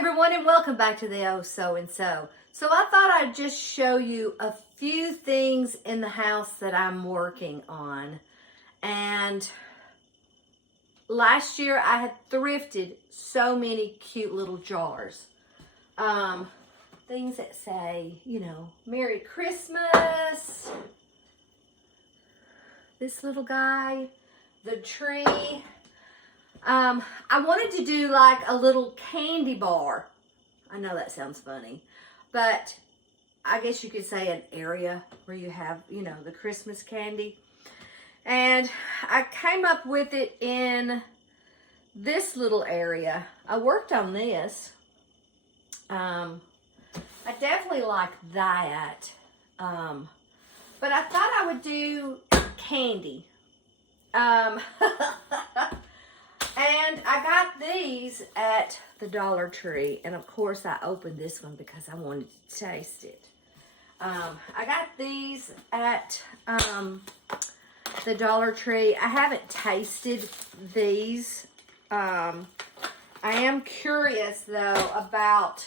everyone, and welcome back to the Oh So and So. So I thought I'd just show you a few things in the house that I'm working on. And last year I had thrifted so many cute little jars. Things that say, you know, Merry Christmas. This little guy, the tree. I wanted to do like a little candy bar. I know that sounds funny, but I guess you could say an area where you have, you know, the Christmas candy. And I came up with it in this little area. I worked on this. I definitely like that. But I thought I would do candy. And I got these at the Dollar Tree. And of course I opened this one because I wanted to taste it. I got these at the Dollar Tree. I haven't tasted these. I am curious though about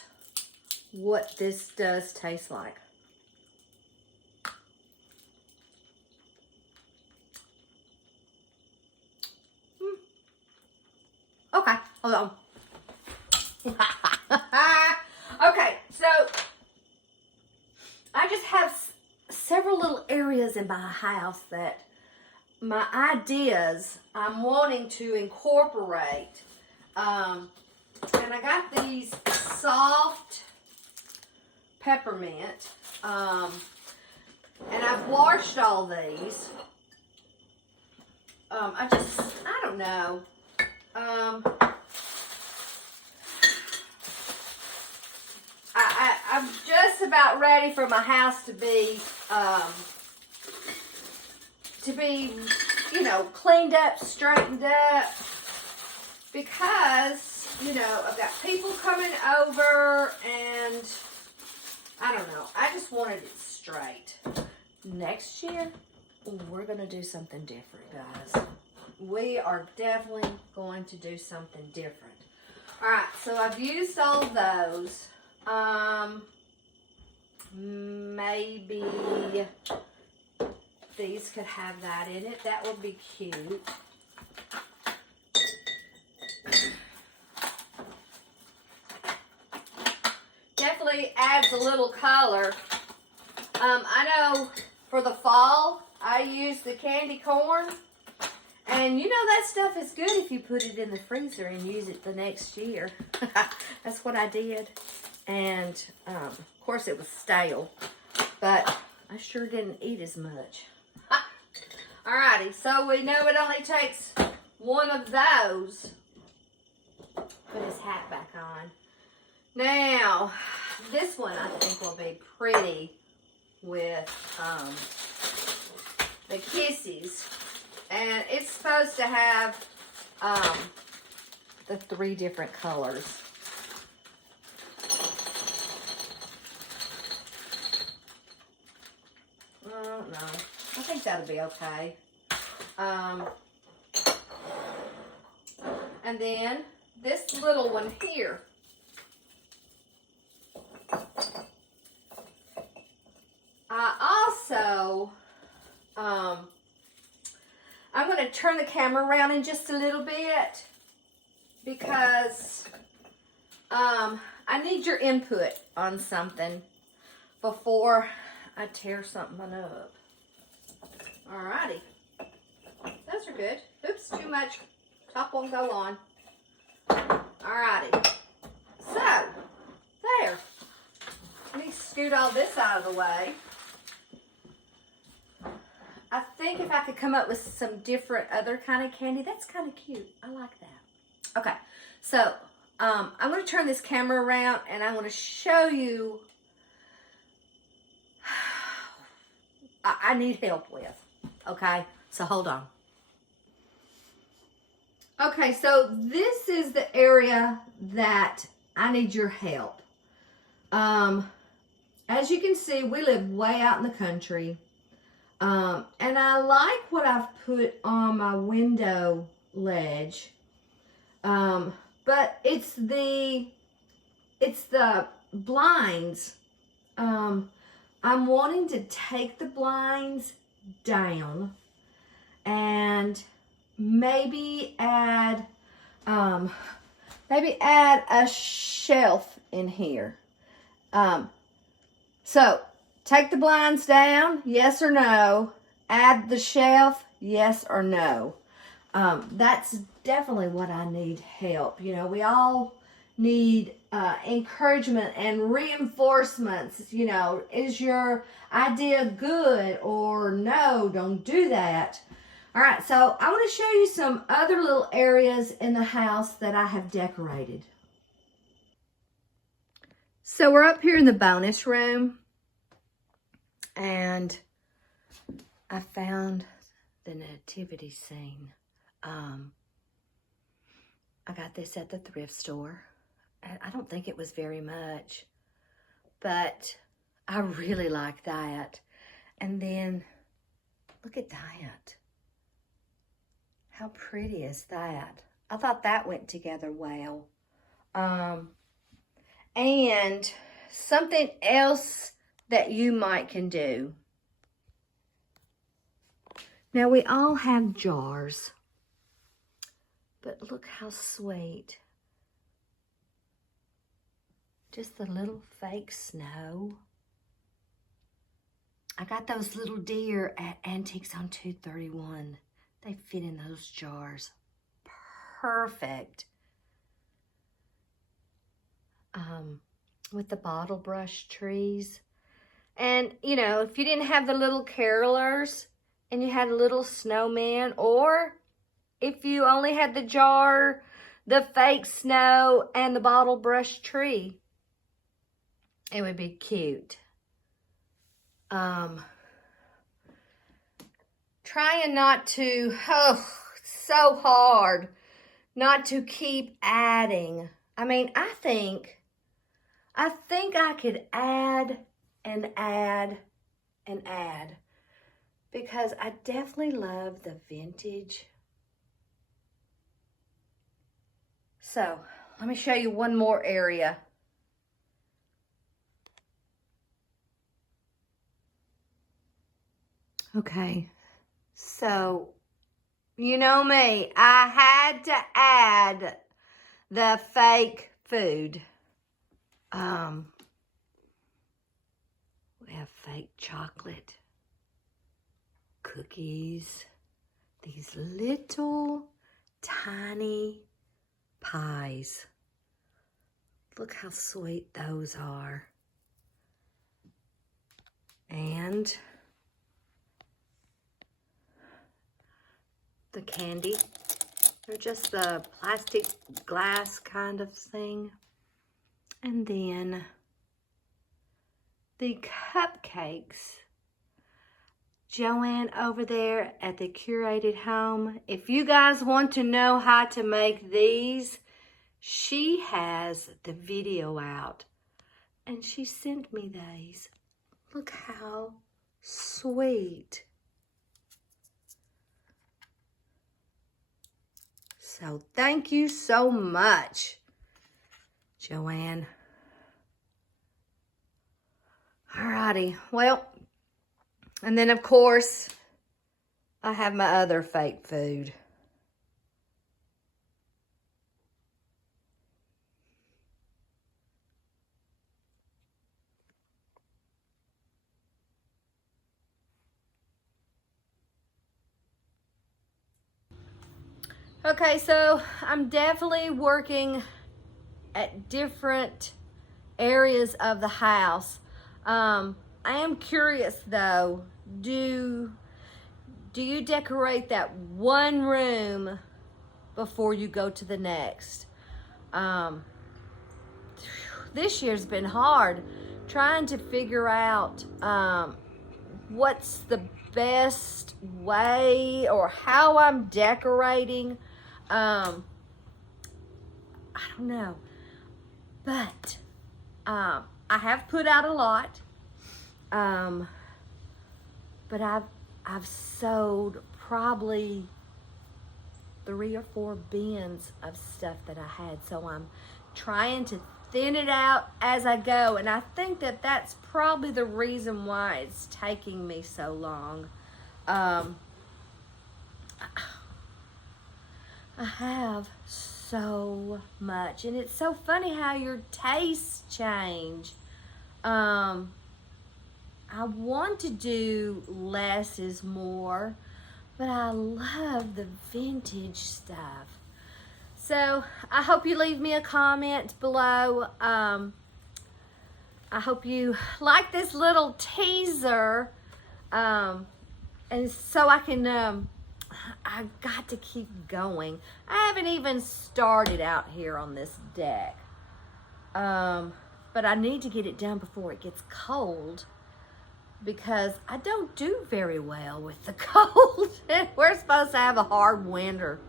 what this does taste like. Okay, hold on. Okay, so I just have several little areas in my house that my ideas I'm wanting to incorporate. And I got these soft peppermint. And I've washed all these. I don't know. I'm just about ready for my house to be, you know, cleaned up, straightened up, because, you know, I've got people coming over, and I don't know, I just wanted it straight. Next year, we're going to do something different, guys. We are definitely going to do something different. Alright, so I've used all those. Maybe these could have that in it. That would be cute. Definitely adds a little color. I know for the fall, I use the candy corn. And you know that stuff is good if you put it in the freezer and use it the next year. That's what I did. And, of course, it was stale. But I sure didn't eat as much. Alrighty, so we know it only takes one of those. Put his hat back on. Now, this one I think will be pretty with the Kissies. And it's supposed to have the 3 different colors. I don't know. I think that'll be okay. And then this little one here. I also, I'm going to turn the camera around in just a little bit because I need your input on something before I tear something up. Alrighty. Those are good. Oops, too much. Top won't go on. Alrighty. So, there. Let me scoot all this out of the way. I think if I could come up with some different other kind of candy, that's kind of cute. I like that. Okay, so I'm going to turn this camera around and I'm going to show you I need help with. Okay, so hold on. Okay, so this is the area that I need your help. As you can see, we live way out in the country. And I like what I've put on my window ledge. But it's the it's the blinds. I'm wanting to take the blinds down and maybe add a shelf in here. So take the blinds down, yes or no. Add the shelf, yes or no. That's definitely what I need help. You know, we all need encouragement and reinforcements. You know, is your idea good or no, don't do that. All right, so I want to show you some other little areas in the house that I have decorated. So we're up here in the bonus room, and I found the nativity scene. I got this at the thrift store. I don't think it was very much, but I really like that. And then look at that. How pretty is that? I thought that went together well. And something else that you might can do. Now we all have jars, but look how sweet. Just the little fake snow. I got those little deer at Antiques on 231. They fit in those jars. Perfect. With the bottle brush trees. And, you know, if you didn't have the little carolers and you had a little snowman, or if you only had the jar, the fake snow, and the bottle brush tree, it would be cute. Trying not to, so hard not to keep adding. I mean, I think I could add and add and add, because I definitely love the vintage. So let me show you one more area. Okay, so you know me, I had to add the fake food. We have fake chocolate, cookies, these little tiny pies. Look how sweet those are. And the candy, they're just the plastic glass kind of thing. And then the cupcakes. Joanne over there at the Curated Home, if you guys want to know how to make these, she has the video out. And she sent me these. Look how sweet. So thank you so much, Joanne. Alrighty, well, and then of course, I have my other fake food. Okay, so I'm definitely working at different areas of the house. I am curious though, do you decorate that one room before you go to the next? This year's been hard trying to figure out what's the best way or how I'm decorating. I don't know, but I have put out a lot, but I've sold probably 3 or 4 bins of stuff that I had, so I'm trying to thin it out as I go, and I think that that's probably the reason why it's taking me so long. I have so much, and it's so funny how your tastes change. I want to do less is more, but I love the vintage stuff. So I hope you leave me a comment below. I hope you like this little teaser, and so I can, I've got to keep going. I haven't even started out here on this deck, but I need to get it done before it gets cold, because I don't do very well with the cold. We're supposed to have a hard winter.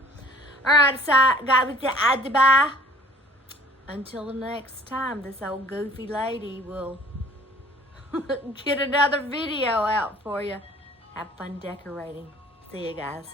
All right, so I got with the goodbye. Until the next time, this old goofy lady will get another video out for you. Have fun decorating. See you guys.